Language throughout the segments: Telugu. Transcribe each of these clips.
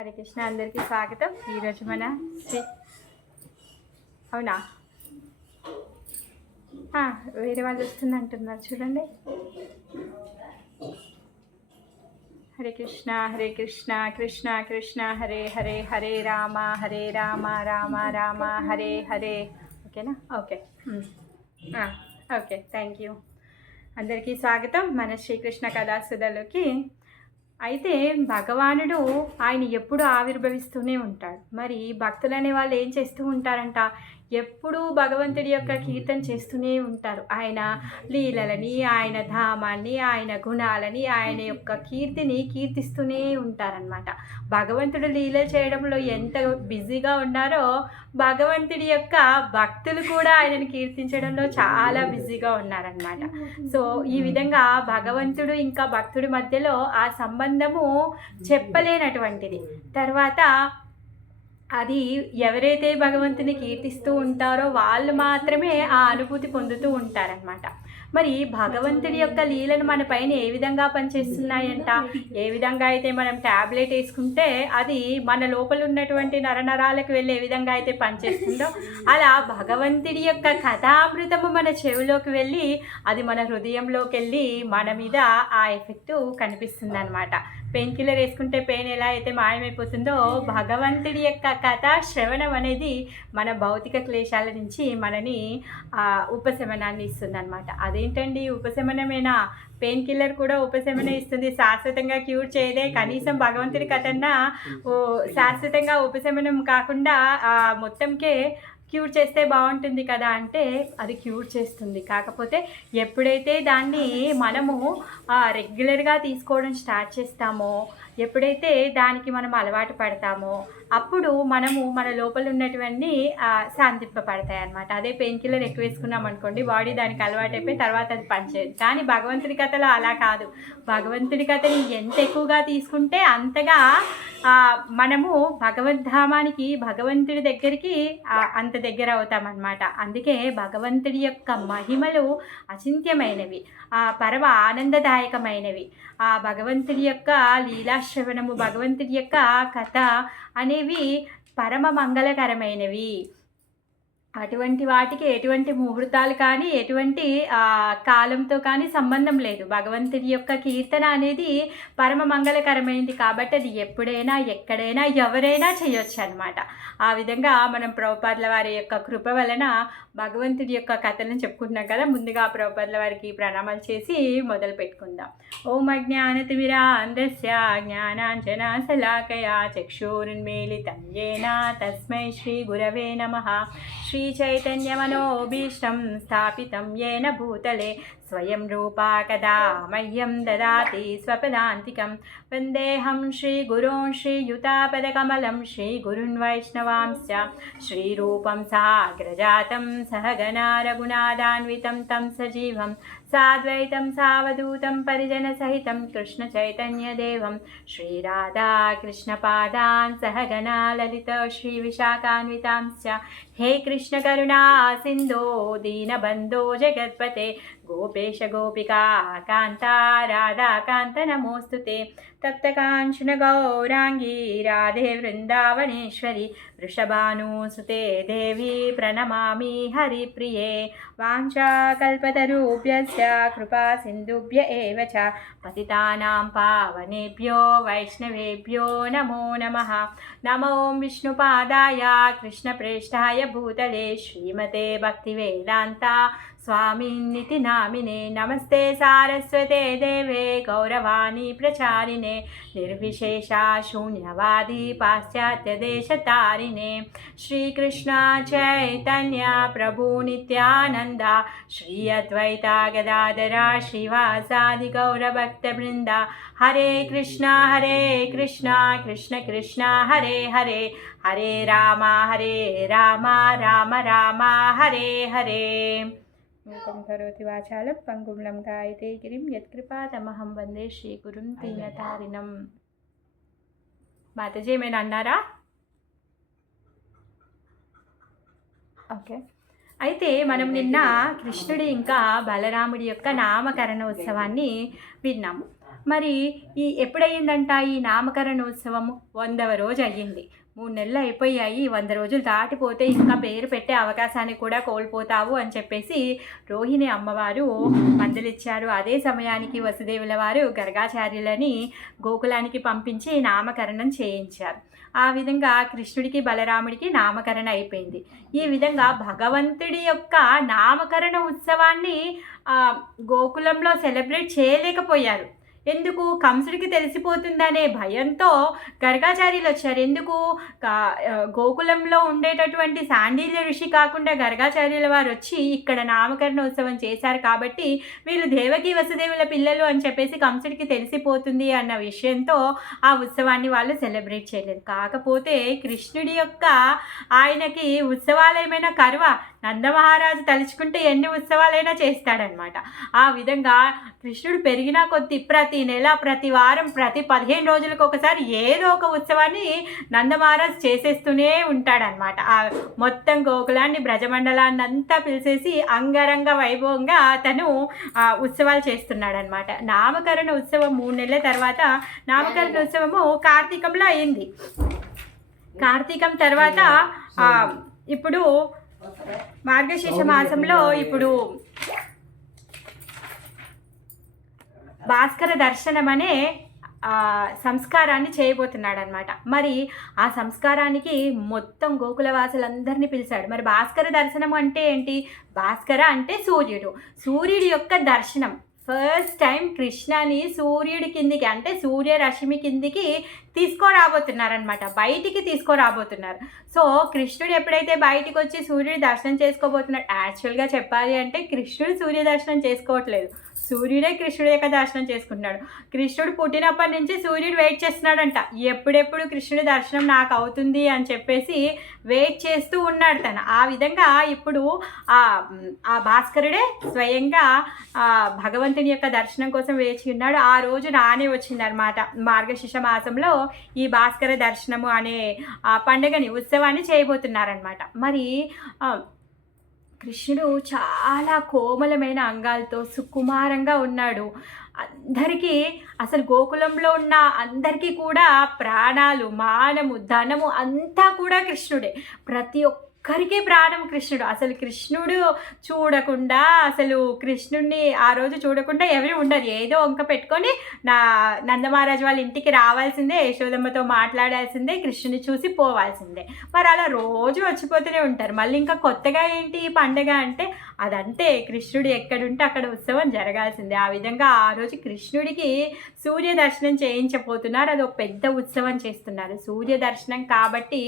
హరే కృష్ణ, అందరికీ స్వాగతం. ఈరోజు మన అవునా వేరే వాళ్ళు వస్తుంది అంటున్నారు చూడండి. హరే కృష్ణ హరే కృష్ణ కృష్ణ కృష్ణ హరే హరే, హరే రామ రామ రామ హరే హరే. ఓకేనా? Okay okay, thank you. అందరికీ స్వాగతం మన శ్రీకృష్ణ కథాసుధలోకి. అయితే భగవానుడు ఆయన ఎప్పుడు ఆవిర్భవిస్తూనే ఉంటాడు. మరి భక్తులు అనే వాళ్ళు ఏం చేస్తూ ఉంటారంట, ఎప్పుడూ భగవంతుడి యొక్క కీర్తన చేస్తూనే ఉంటారు. ఆయన లీలలని, ఆయన ధామాన్ని, ఆయన గుణాలని, ఆయన యొక్క కీర్తిని కీర్తిస్తూనే ఉంటారనమాట. భగవంతుడు లీలలు చేయడంలో ఎంత బిజీగా ఉన్నారో భగవంతుడి యొక్క భక్తులు కూడా ఆయనను కీర్తించడంలో చాలా బిజీగా ఉన్నారనమాట. సో ఈ విధంగా భగవంతుడు ఇంకా భక్తుడి మధ్యలో ఆ సంబంధము చెప్పలేనటువంటిది. తర్వాత అది ఎవరైతే భగవంతుని కీర్తిస్తూ ఉంటారో వాళ్ళు మాత్రమే ఆ అనుభూతి పొందుతూ ఉంటారనమాట. మరి భగవంతుడి యొక్క లీలను మన పైన ఏ విధంగా పనిచేస్తున్నాయంట, ఏ విధంగా అయితే మనం ట్యాబ్లెట్ వేసుకుంటే అది మన లోపల ఉన్నటువంటి నరనరాలకు వెళ్ళి ఏ విధంగా అయితే పనిచేస్తుందో, అలా భగవంతుడి యొక్క కథామృతము మన చెవిలోకి వెళ్ళి అది మన హృదయంలోకి వెళ్ళి మన మీద ఆ ఎఫెక్ట్ కనిపిస్తుంది అనమాట. పెయిన్ కిల్లర్ వేసుకుంటే పెయిన్ ఎలా అయితే మాయమైపోతుందో, భగవంతుడి యొక్క కథా శ్రవణం అనేది మన భౌతిక క్లేశాల నుంచి మనని ఉపశమనాన్ని ఇస్తుంది అనమాట. అదేంటండి ఉపశమనమేనా? పెయిన్ కిల్లర్ కూడా ఉపశమనం ఇస్తుంది, శాశ్వతంగా క్యూర్ చేయదే. కనీసం భగవంతుడి కథన్నా శాశ్వతంగా ఉపశమనం కాకుండా మొత్తంకే క్యూర్ చేస్తే బాగుంటుంది కదా అంటే అది క్యూర్ చేస్తుంది. కాకపోతే ఎప్పుడైతే దాన్ని మనము రెగ్యులర్గా తీసుకోవడం స్టార్ట్ చేస్తామో, ఎప్పుడైతే దానికి మనం అలవాటు పడతామో అప్పుడు మనము మన లోపల ఉన్నటువంటి శాంతింపబడతాయి అన్నమాట. అదే పెయిన్ కిల్లర్ ఎక్కువ వేసుకున్నాం అనుకోండి, బాడీ దానికి అలవాటు అయిపోయి తర్వాత అది పనిచేయదు. కానీ భగవంతుడి కథలో అలా కాదు. భగవంతుడి కథని ఎంత ఎక్కువగా తీసుకుంటే అంతగా మనము భగవద్ధామానికి, భగవంతుడి దగ్గరికి అంత దగ్గర అవుతామన్నమాట. అందుకే భగవంతుడి యొక్క మహిమలు అచింత్యమైనవి, పరమ ఆనందదాయకమైనవి. ఆ భగవంతుడి యొక్క లీలాశ్రవణము, భగవంతుడి యొక్క కథ అనేవి పరమ మంగళకరమైనవి. అటువంటి వాటికి ఎటువంటి ముహూర్తాలు కానీ ఎటువంటి కాలంతో కానీ సంబంధం లేదు. భగవంతుడి యొక్క కీర్తన అనేది పరమ మంగళకరమైనది కాబట్టి అది ఎప్పుడైనా ఎక్కడైనా ఎవరైనా చేయొచ్చు అనమాట. ఆ విధంగా మనం ప్రభుపాదుల వారి యొక్క కృప వలన భగవంతుడి యొక్క కథలను చెప్పుకుంటున్నాం కదా. ముందుగా ప్రభుపాదుల వారికి ప్రణామాలు చేసి మొదలు పెట్టుకుందాం. ఓం అజ్ఞానతిమిరాంధస్య జ్ఞానాంజనశలాకయా చక్షురున్మీలితం యేన తస్మై శ్రీ గురవే నమః. శ్రీ చైతన్యమనోభీష్టం స్థాపితం యేన భూతలే స్వయం రూపా కదా మह्यं దదాతి స్వపదాంతికం. వందేహం శ్రీగురూన్ శ్రీయుతాపదకమలం శ్రీగురున్ వైష్ణవాంశ్చ శ్రీరూపం సాగ్రజాతం సహగణా రఘునాథాన్వితం తం సజీవం సాద్వైతం సావధూతం పరిజనసహితం కృష్ణ చైతన్యదేవం శ్రీరాధా కృష్ణపాదాన్ సహగణా లలిత శ్రీవిశాఖాన్వితాంశ్చ. హే కృష్ణ కరుణా సింధో దీనబంధో జగత్పతే గోపేశ గోపికా కాంత రాధాకాంత నమోస్తుతే. తప్తకాంచన గౌరాంగీ రాధే వృందావనేశ్వరి వృషభానుసుతే దేవి ప్రణమామి హరిప్రియే. వాంఛాకల్పతరుభ్యశ్చ కృపా సింధుభ్య ఏవ చ పతితానాం పావనేభ్యో వైష్ణవేభ్యో నమో నమః. నమో విష్ణుపాదాయ కృష్ణప్రేష్ఠాయ భూతలే శ్రీమతే భక్తివేదాంత స్వామినితి నామినే. నమస్తే సారస్వతే దేవే గౌరవాణి ప్రచారిణే నిర్విశేష శూన్యవాది పాశ్చాత్య దేశతారిణే. శ్రీకృష్ణ చైతన్య ప్రభు నిత్యానంద శ్రీ అద్వైత గదాధర శ్రీవాసాది గౌరభక్త బృంద. హరే కృష్ణ కృష్ణ కృష్ణ హరే హరే, హరే రామ రామ రామ హరే హరే. మూకం కరోతి వాచాలం పంగుం లంఘాయతే గిరిం యత్కృపాతమహం వందే శ్రీగురుం దీనతారిణం. మాతాజీ ఏమైనా అన్నారా? ఓకే. అయితే మనం నిన్న కృష్ణుడి ఇంకా బలరాముడి యొక్క నామకరణ ఉత్సవాన్ని విన్నాము. మరి ఎప్పుడయ్యిందంట ఈ నామకరణోత్సవము? 100వ రోజు అయ్యింది. 3 నెలలు అయిపోయాయి. 100 రోజులు దాటిపోతే ఇంకా పేరు పెట్టే అవకాశాన్ని కూడా కోల్పోతావు అని చెప్పేసి రోహిణి అమ్మవారు మందలిచ్చారు. అదే సమయానికి వసుదేవుల వారు గర్గాచార్యులని గోకులానికి పంపించి నామకరణం చేయించారు. ఆ విధంగా కృష్ణుడికి బలరాముడికి నామకరణ అయిపోయింది. ఈ విధంగా భగవంతుడి యొక్క నామకరణ ఉత్సవాన్ని గోకులంలో సెలబ్రేట్ చేయలేకపోయారు. ఎందుకు? కంసుడికి తెలిసిపోతుందనే భయంతో గర్గాచార్యులు వచ్చారు. ఎందుకు? గోకులంలో ఉండేటటువంటి శాండిల్య ఋషి కాకుండా గర్గాచార్యుల వారు వచ్చి ఇక్కడ నామకరణ ఉత్సవం చేశారు కాబట్టి వీళ్ళు దేవకి వసుదేవుల పిల్లలు అని చెప్పేసి కంసుడికి తెలిసిపోతుంది అన్న విషయంతో ఆ ఉత్సవాన్ని వాళ్ళు సెలబ్రేట్ చేయలేదు. కాకపోతే కృష్ణుడి యొక్క ఆయనకి ఉత్సవాలు ఏమైనా కరువా? నందమహారాజు తలుచుకుంటే ఎన్ని ఉత్సవాలైనా చేస్తాడనమాట. ఆ విధంగా కృష్ణుడు పెరిగిన కొద్ది ప్రతి నెల, ప్రతి వారం, ప్రతి 15 రోజులకు ఒకసారి ఏదో ఒక ఉత్సవాన్ని నందమహారాజు చేసేస్తూనే ఉంటాడనమాట. ఆ మొత్తం గోకులాన్ని, బ్రజమండలాన్ని అంతా పిలిచేసి అంగరంగ వైభవంగా తను ఉత్సవాలు చేస్తున్నాడనమాట. నామకరణ ఉత్సవం 3 నెలల తర్వాత నామకరణ ఉత్సవము కార్తీకంలో అయింది. కార్తీకం తర్వాత ఇప్పుడు మార్గశీర్ష మాసంలో ఇప్పుడు భాస్కర దర్శనం అనే సంస్కారాన్ని చేయబోతున్నాడు అనమాట. మరి ఆ సంస్కారానికి మొత్తం గోకులవాసులందరినీ పిలిచాడు. మరి భాస్కర దర్శనం అంటే ఏంటి? భాస్కర అంటే సూర్యుడు. సూర్యుడి యొక్క దర్శనం. ఫస్ట్ టైం కృష్ణని సూర్యుడి కిందికి అంటే సూర్యరశ్మి కిందికి తీసుకురాబోతున్నారనమాట. బయటికి తీసుకురాబోతున్నారు. సో కృష్ణుడు ఎప్పుడైతే బయటికి వచ్చి సూర్యుడి దర్శనం చేసుకోబోతున్నాడు, యాక్చువల్గా చెప్పాలి అంటే కృష్ణుడు సూర్య దర్శనం చేసుకోవట్లేదు, సూర్యుడే కృష్ణుడి యొక్క దర్శనం చేసుకుంటున్నాడు. కృష్ణుడు పుట్టినప్పటి నుంచి సూర్యుడు వెయిట్ చేస్తున్నాడంట. ఎప్పుడెప్పుడు కృష్ణుడి దర్శనం నాకు అవుతుంది అని చెప్పేసి వెయిట్ చేస్తూ ఉన్నాడు తను. ఆ విధంగా ఇప్పుడు ఆ భాస్కరుడే స్వయంగా భగవంతుని యొక్క దర్శనం కోసం వేచి ఉన్నాడు. ఆ రోజు రానే వచ్చిందనమాట. మార్గశీర్ష మాసంలో ఈ భాస్కర దర్శనము అనే పండుగని, ఉత్సవాన్ని చేయబోతున్నారనమాట. మరి కృష్ణుడు చాలా కోమలమైన అంగాలతో సుకుమారంగా ఉన్నాడు. అందరికీ అసలు గోకులంలో ఉన్న అందరికీ కూడా ప్రాణాలు, మానము, ధనము అంతా కూడా కృష్ణుడే. ప్రతి ఒక్కరికి ప్రాణం కృష్ణుడు. అసలు కృష్ణుడు చూడకుండా, అసలు కృష్ణుడిని ఆ రోజు చూడకుండా ఎవరు ఉండరు. ఏదో వంక పెట్టుకొని నందమహారాజు వాళ్ళ ఇంటికి రావాల్సిందే, యశోదమ్మతో మాట్లాడాల్సిందే, కృష్ణుని చూసి పోవాల్సిందే. మరి అలా రోజు వచ్చిపోతూనే ఉంటారు. మళ్ళీ ఇంకా కొత్తగా ఏంటి ఈ పండుగ అంటే అదంతే, కృష్ణుడు ఎక్కడుంటే అక్కడ ఉత్సవం జరగాల్సిందే. ఆ విధంగా ఆ రోజు కృష్ణుడికి సూర్య దర్శనం చేయించబోతున్నారు. అది ఒక పెద్ద ఉత్సవం చేస్తున్నారు. సూర్య దర్శనం కాబట్టి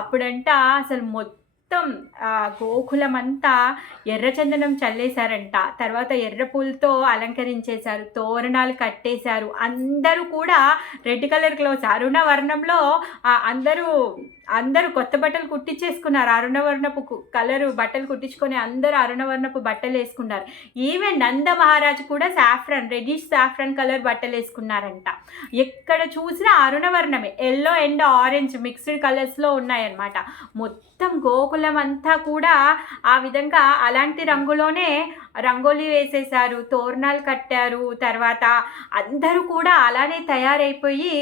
అప్పుడంట అసలు మొత్తం గోకులమంతా ఎర్రచందనం చల్లేశారంట. తర్వాత ఎర్ర పూలతో అలంకరించేశారు, తోరణాలు కట్టేశారు. అందరూ కూడా రెడ్ కలర్ క్లోత్స్, అరుణవర్ణంలో అందరూ కొత్త బట్టలు కుట్టించేసుకున్నారు. అరుణవర్ణపు కలరు బట్టలు కుట్టించుకొని అందరూ అరుణవర్ణపు బట్టలు వేసుకున్నారు. ఈవెన్ నంద మహారాజు కూడా సాఫ్రాన్, రెడ్డిష్ సాఫ్రాన్ కలర్ బట్టలు వేసుకున్నారంట. ఎక్కడ చూసినా అరుణవర్ణమే, ఎల్లో అండ్ ఆరెంజ్ మిక్స్డ్ కలర్స్లో ఉన్నాయన్నమాట. మొత్తం గోకులం అంతా కూడా ఆ విధంగా అలాంటి రంగులోనే రంగోలీ వేసేశారు, తోరణాలు కట్టారు. తర్వాత అందరూ కూడా అలానే తయారైపోయి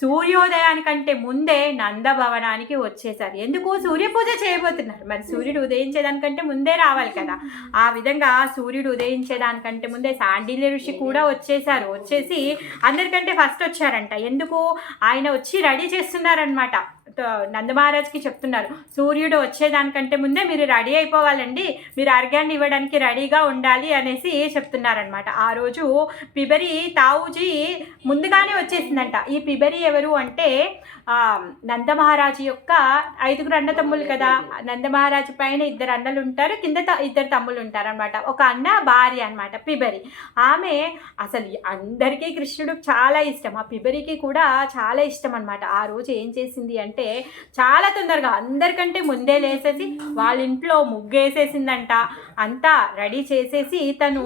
సూర్యోదయానికంటే ముందే నందభవనానికి వచ్చేసారు. ఎందుకు? సూర్య పూజ చేయబోతున్నారు. మరి సూర్యుడు ఉదయించేదానికంటే ముందే రావాలి కదా. ఆ విధంగా సూర్యుడు ఉదయించేదానికంటే ముందే శాండిల్య ఋషి కూడా వచ్చేసారు. వచ్చేసి అందరికంటే ఫస్ట్ వచ్చారంట. ఎందుకు? ఆయన వచ్చి రెడీ చేస్తున్నారనమాట. నందమహారాజ్కి చెప్తున్నారు, సూర్యుడు వచ్చేదానికంటే ముందే మీరు రెడీ అయిపోవాలండి, మీరు అర్ఘ్యాన్ని ఇవ్వడానికి రెడీగా ఉండాలి అనేసి చెప్తున్నారనమాట. ఆ రోజు పిబరి తావుజీ ముందుగానే వచ్చేసిందంట. ఈ పిబరి ఎవరు అంటే నందమహారాజు యొక్క 5 అన్నతమ్ములు కదా. నందమహారాజు పైన 2 అన్నలు ఉంటారు, కింద 2 తమ్ముళ్ళు ఉంటారు అనమాట. ఒక అన్న భార్య అనమాట పిబరి. ఆమె అసలు అందరికీ కృష్ణుడు చాలా ఇష్టం, ఆ పిబరికి కూడా చాలా ఇష్టం అనమాట. ఆ రోజు ఏం చేసింది అంటే చాలా తొందరగా అందరికంటే ముందే లేసేసి వాళ్ళ ఇంట్లో ముగ్గేసేసిందంట. అంతా రెడీ చేసేసి తను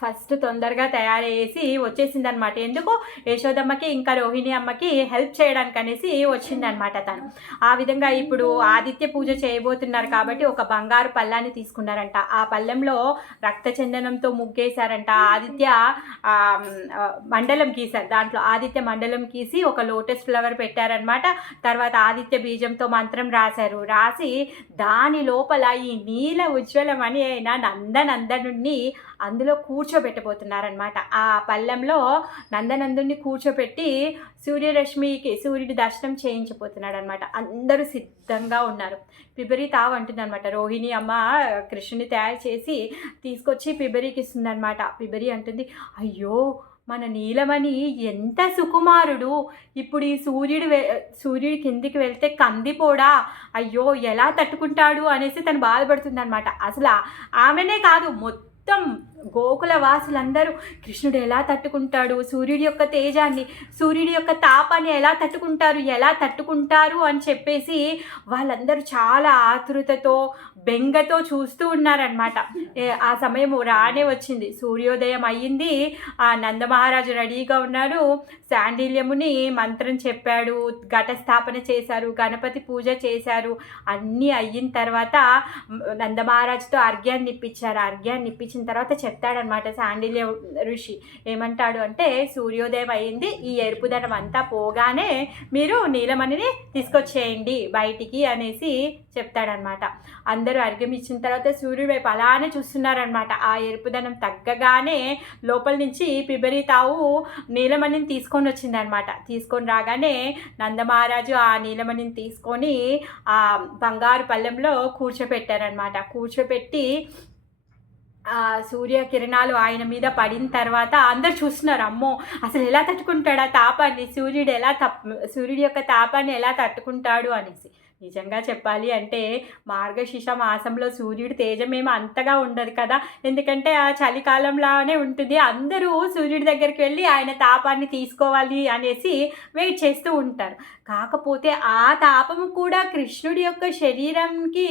ఫస్ట్ తొందరగా తయారయ్యేసి వచ్చేసిందనమాట. ఎందుకు యశోదమ్మకి ఇంకా రోహిణి అమ్మకి హెల్ప్ చేయడానికి అనేసి వచ్చిందనమాట తను. ఆ విధంగా ఇప్పుడు ఆదిత్య పూజ చేయబోతున్నారు కాబట్టి ఒక బంగారు పళ్ళాన్ని తీసుకున్నారంట. ఆ పళ్ళెంలో రక్త చందనంతో ముగ్గేశారంట. ఆదిత్య మండలం గీశారు, దాంట్లో ఆదిత్య మండలం గీసి ఒక లోటస్ ఫ్లవర్ పెట్టారనమాట. తర్వాత ఆదిత్య బీజంతో మంత్రం రాసి దాని లోపల ఈ నీల ఉజ్వలమణి అయిన నందనందనుణ్ణి అందులో కూర్చోబెట్టబోతున్నారనమాట. ఆ పళ్ళెంలో నందనందుని కూర్చోబెట్టి సూర్యుడి దర్శనం చేయించబోతున్నాడు అనమాట. అందరూ సిద్ధంగా ఉన్నారు. పిబరి తావు అంటుందన్నమాట. రోహిణి అమ్మ కృష్ణుని తయారు చేసి తీసుకొచ్చి పిబరికి ఇస్తుందన్నమాట. పిబరి అంటుంది, అయ్యో మన నీలమణి ఎంత సుకుమారుడు, ఇప్పుడు ఈ సూర్యుడి కిందికి వెళ్తే కందిపోడా, అయ్యో ఎలా తట్టుకుంటాడు అనేసి తను బాధపడుతుంది అనమాట. అసలు ఆమెనే కాదు, మొత్తం గోకుల వాసులందరూ కృష్ణుడు ఎలా తట్టుకుంటాడు, సూర్యుడి యొక్క తేజాన్ని, సూర్యుడి యొక్క తాపాన్ని ఎలా తట్టుకుంటారు అని చెప్పేసి వాళ్ళందరూ చాలా ఆతృతతో బెంగతో చూస్తూ ఉన్నారనమాట. ఆ సమయం రానే వచ్చింది, సూర్యోదయం అయ్యింది. ఆ నందమహారాజు రెడీగా ఉన్నాడు, శాండిల్యముని మంత్రం చెప్పాడు, ఘటస్థాపన చేశారు, గణపతి పూజ చేశారు. అన్నీ అయిన తర్వాత నందమహారాజుతో అర్ఘ్యాన్ని ఇప్పించారు. అర్ఘ్యాన్ని ఇప్పించిన తర్వాత చెప్తాడనమాట శాండిల్య ఋషి. ఏమంటాడు అంటే, సూర్యోదయం అయింది, ఈ ఎరుపుదనం అంతా పోగానే మీరు నీలమణిని తీసుకొచ్చేయండి బయటికి అనేసి చెప్తాడనమాట. అందరూ అర్ఘ్యం ఇచ్చిన తర్వాత సూర్యుడి వైపు అలానే చూస్తున్నారనమాట. ఆ ఎరుపుదనం తగ్గగానే లోపల నుంచి పిబరి తావు నీలమణిని తీసుకొని వచ్చిందనమాట. తీసుకొని రాగానే నందమహారాజు ఆ నీలమణిని తీసుకొని ఆ బంగారు పళ్ళెంలో కూర్చోపెట్టారనమాట. కూర్చోపెట్టి సూర్యకిరణాలు ఆయన మీద పడిన తర్వాత అందరు చూస్తున్నారు, అమ్మో అసలు ఎలా తట్టుకుంటాడు ఆ తాపాన్ని, సూర్యుడి యొక్క తాపాన్ని ఎలా తట్టుకుంటాడు అనేసి. నిజంగా చెప్పాలి అంటే మార్గశిష మాసంలో సూర్యుడి తేజమేమో అంతగా ఉండదు కదా, ఎందుకంటే ఆ చలికాలంలానే ఉంటుంది. అందరూ సూర్యుడి దగ్గరికి వెళ్ళి ఆయన తాపాన్ని తీసుకోవాలి అనేసి వెయిట్ చేస్తూ ఉంటారు. కాకపోతే ఆ తాపము కూడా కృష్ణుడి యొక్క శరీరంకి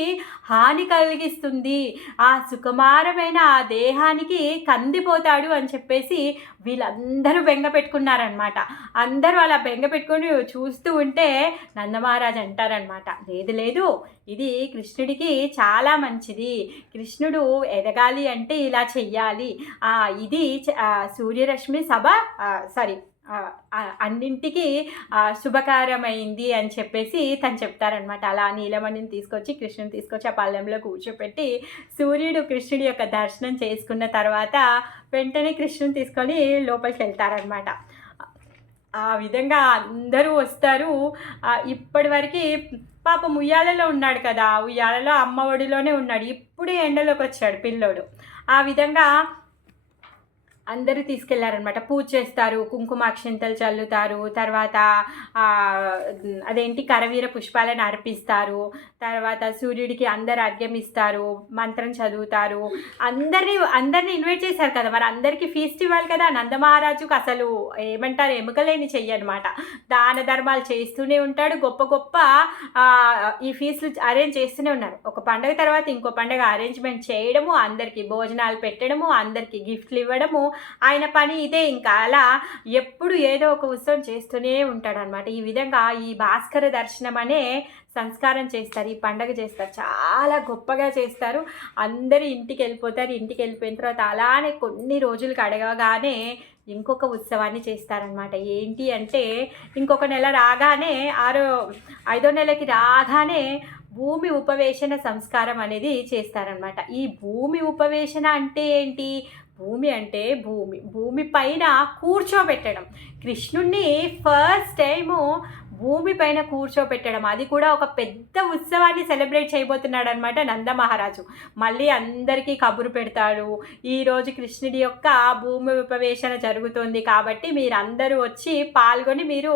హాని కలిగిస్తుంది, ఆ సుకుమారమైన ఆ దేహానికి కందిపోతాడు అని చెప్పేసి వీళ్ళందరూ బెంగ పెట్టుకున్నారనమాట. అందరూ అలా బెంగ పెట్టుకొని చూస్తూ ఉంటే నందమహారాజు అంటారనమాట, లేదు ఇది కృష్ణుడికి చాలా మంచిది, కృష్ణుడు ఎదగాలి అంటే ఇలా చెయ్యాలి, ఇది సూర్యరశ్మి అన్నింటికి శుభకారమైంది అని చెప్పేసి తను చెప్తారనమాట. అలా నీలమణిని కృష్ణుని తీసుకొచ్చి ఆ పళ్ళెంలో కూర్చోపెట్టి సూర్యుడు కృష్ణుడి యొక్క దర్శనం చేసుకున్న తర్వాత వెంటనే కృష్ణుని తీసుకొని లోపలికి వెళ్తారనమాట. ఆ విధంగా అందరూ వస్తారు. ఇప్పటివరకు పాపం ఉయ్యాలలో ఉన్నాడు కదా, ఉయ్యాలలో అమ్మ ఒడిలోనే ఉన్నాడు, ఇప్పుడే ఎండలోకి వచ్చాడు పిల్లోడు. ఆ విధంగా అందరూ తీసుకెళ్లారనమాట. పూజ చేస్తారు, కుంకుమాక్షంతలు చల్లుతారు, తర్వాత కరవీర పుష్పాలను అర్పిస్తారు, తర్వాత సూర్యుడికి అందరు అర్ఘ్యం ఇస్తారు, మంత్రం చదువుతారు. అందరినీ ఇన్వైట్ చేశారు కదా, మరి అందరికీ ఫీస్ట్ ఇవ్వాలి కదా. నందమహారాజుకు అసలు ఎముకలేని చెయ్యనమాట. దాన ధర్మాలు చేస్తూనే ఉంటాడు, గొప్ప ఈ ఫీస్టులు అరేంజ్ చేస్తూనే ఉన్నారు. ఒక పండుగ తర్వాత ఇంకో పండుగ అరేంజ్మెంట్ చేయడము, అందరికీ భోజనాలు పెట్టడము, అందరికీ గిఫ్ట్లు ఇవ్వడము ఆయన పని ఇదే. ఇంకా అలా ఎప్పుడు ఏదో ఒక ఉత్సవం చేస్తూనే ఉంటాడనమాట. ఈ విధంగా ఈ భాస్కర దర్శనం అనే సంస్కారం చేస్తారు, ఈ పండగ చేస్తారు, చాలా గొప్పగా చేస్తారు. అందరూ ఇంటికి వెళ్ళిపోతారు. ఇంటికి వెళ్ళిపోయిన తర్వాత అలానే కొన్ని రోజులు గడవగానే ఇంకొక ఉత్సవాన్ని చేస్తారనమాట. ఏంటి అంటే ఇంకొక నెల రాగానే 5వ నెలకి రాగానే భూమి ఉపవేశన సంస్కారం అనేది చేస్తారనమాట. ఈ భూమి ఉపవేశన అంటే ఏంటి? భూమి అంటే భూమి పైన కూర్చోబెట్టడం. కృష్ణుణ్ణి ఫస్ట్ టైము భూమి పైన కూర్చోబెట్టడం, అది కూడా ఒక పెద్ద ఉత్సవాన్ని సెలబ్రేట్ చేయబోతున్నాడు అనమాట నందమహారాజు. మళ్ళీ అందరికీ కబురు పెడతాడు, ఈరోజు కృష్ణుడి యొక్క భూమి ఉపవేశన జరుగుతుంది కాబట్టి మీరందరూ వచ్చి పాల్గొని మీరు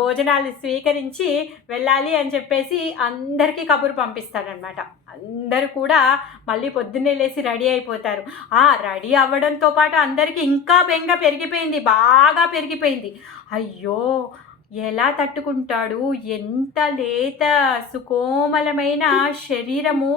భోజనాలు స్వీకరించి వెళ్ళాలి అని చెప్పేసి అందరికీ కబురు పంపిస్తాడనమాట. అందరూ కూడా మళ్ళీ పొద్దున్నే లేచి రెడీ అయిపోతారు. రెడీ అవ్వడంతో పాటు అందరికీ ఇంకా బెంగ పెరిగిపోయింది, బాగా పెరిగిపోయింది. అయ్యో ఎలా తట్టుకుంటాడు? ఎంత లేత సుకోమలమైన శరీరము,